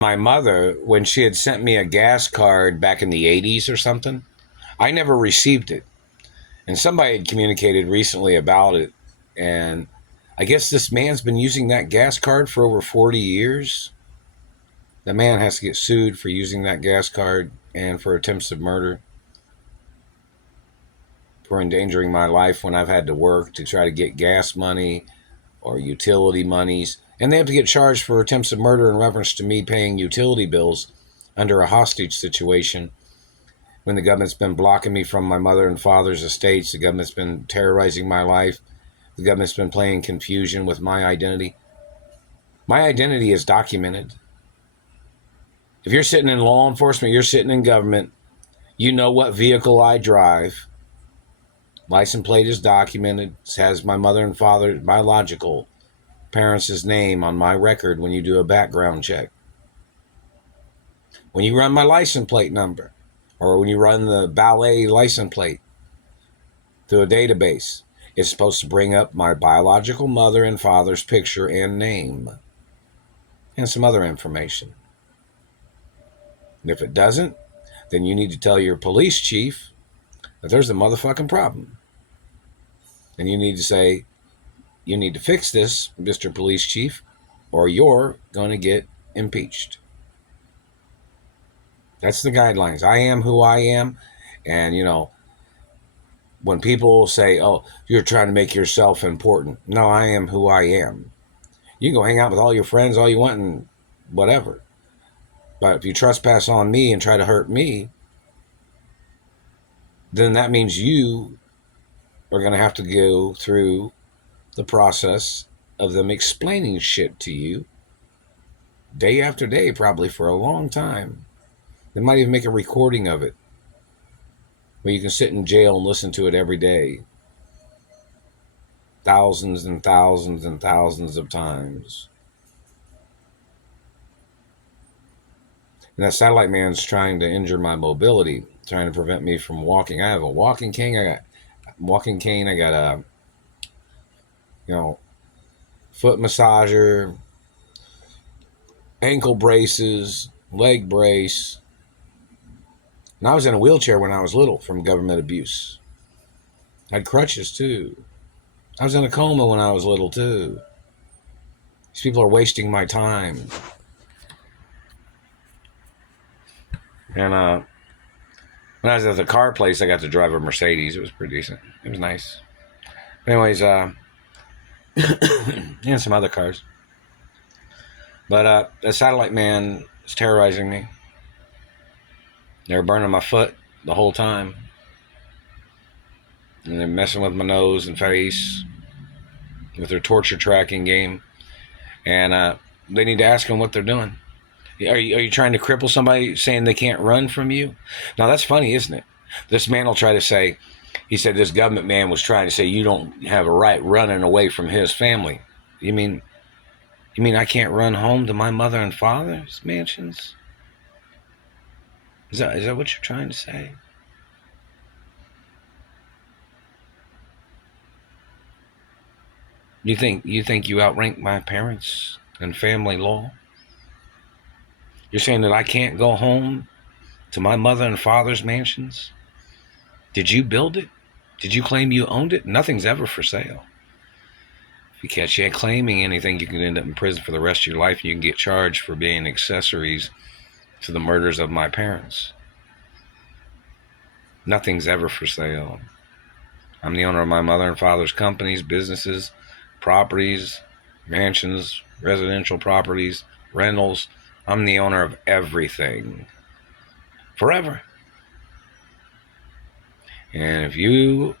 My mother, when she had sent me a gas card back in the 80s or something, I never received it. And somebody had communicated recently about it. And I guess this man's been using that gas card for over 40 years. The man has to get sued for using that gas card and for attempts of murder, for endangering my life when I've had to work to try to get gas money or utility monies. And they have to get charged for attempts of murder in reference to me paying utility bills under a hostage situation when the government's been blocking me from my mother and father's estates. The government's been terrorizing my life. The government's been playing confusion with my identity. My identity is documented. If you're sitting in law enforcement, you're sitting in government, you know what vehicle I drive. License plate is documented. It has my mother and father, biological parents' name on my record when you do a background check. When you run my license plate number, or when you run the ballet license plate through a database, it's supposed to bring up my biological mother and father's picture and name and some other information. And if it doesn't, then you need to tell your police chief that there's a motherfucking problem. And you need to say, you need to fix this, Mr. Police Chief, or you're going to get impeached. That's the guidelines. I am who I am. And, you know, when people say, oh, you're trying to make yourself important. No, I am who I am. You can go hang out with all your friends all you want and whatever. But if you trespass on me and try to hurt me, then that means you are going to have to go through the process of them explaining shit to you day after day, probably for a long time. They might even make a recording of it where you can sit in jail and listen to it every day. Thousands and thousands and thousands of times. And that satellite man's trying to injure my mobility, trying to prevent me from walking. I have a walking cane. I got a, foot massager, ankle braces, leg brace. And I was in a wheelchair when I was little from government abuse. I had crutches too. I was in a coma when I was little too. These people are wasting my time. And when I was at the car place, I got to drive a Mercedes. It was pretty decent. It was nice. Anyways, and some other cars. But the satellite man is terrorizing me. They were burning my foot the whole time. And they're messing with my nose and face with their torture tracking game. And they need to ask them what they're doing. Are you trying to cripple somebody saying they can't run from you? Now, that's funny, isn't it? This man will try to say, he said this government man was trying to say you don't have a right running away from his family. You mean I can't run home to my mother and father's mansions? Is that what you're trying to say? You think you outrank my parents in family law? You're saying that I can't go home to my mother and father's mansions? Did you build it? Did you claim you owned it? Nothing's ever for sale. If you catch you claiming anything, you can end up in prison for the rest of your life, and you can get charged for being accessories to the murders of my parents. Nothing's ever for sale. I'm the owner of my mother and father's companies, businesses, properties, mansions, residential properties, rentals. I'm the owner of everything. Forever. And if you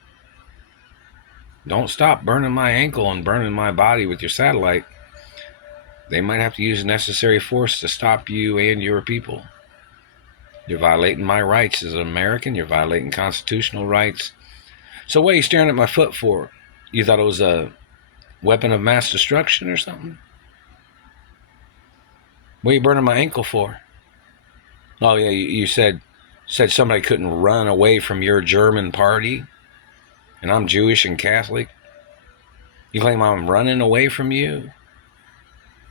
don't stop burning my ankle and burning my body with your satellite, they might have to use necessary force to stop you and your people. You're violating my rights as an American. You're violating constitutional rights. So what are you staring at my foot for? You thought it was a weapon of mass destruction or something? What are you burning my ankle for? Oh yeah, you said somebody couldn't run away from your German party, and I'm Jewish and Catholic. You claim I'm running away from you?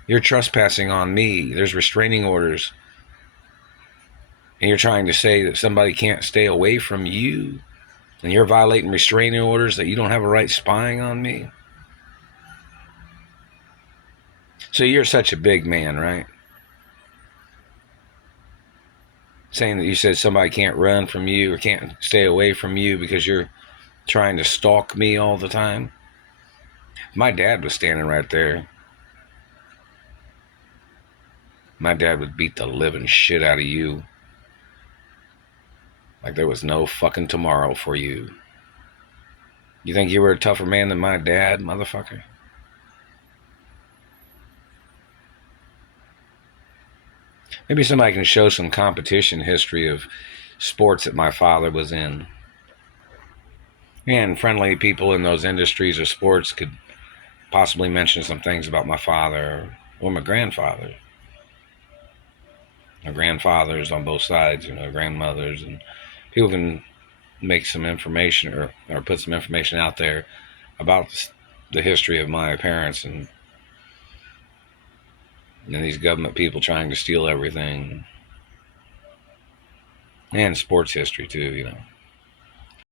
You're trespassing on me. There's restraining orders. And you're trying to say that somebody can't stay away from you. And you're violating restraining orders that you don't have a right spying on me. So you're such a big man, right? Saying that you said somebody can't run from you or can't stay away from you because you're trying to stalk me all the time. My dad was standing right there. My dad would beat the living shit out of you. Like there was no fucking tomorrow for you. You think you were a tougher man than my dad, motherfucker? Maybe somebody can show some competition history of sports that my father was in. And friendly people in those industries or sports could possibly mention some things about my father or my grandfather. My grandfathers on both sides, grandmothers, and people can make some information or put some information out there about the history of my parents and these government people trying to steal everything. And sports history too,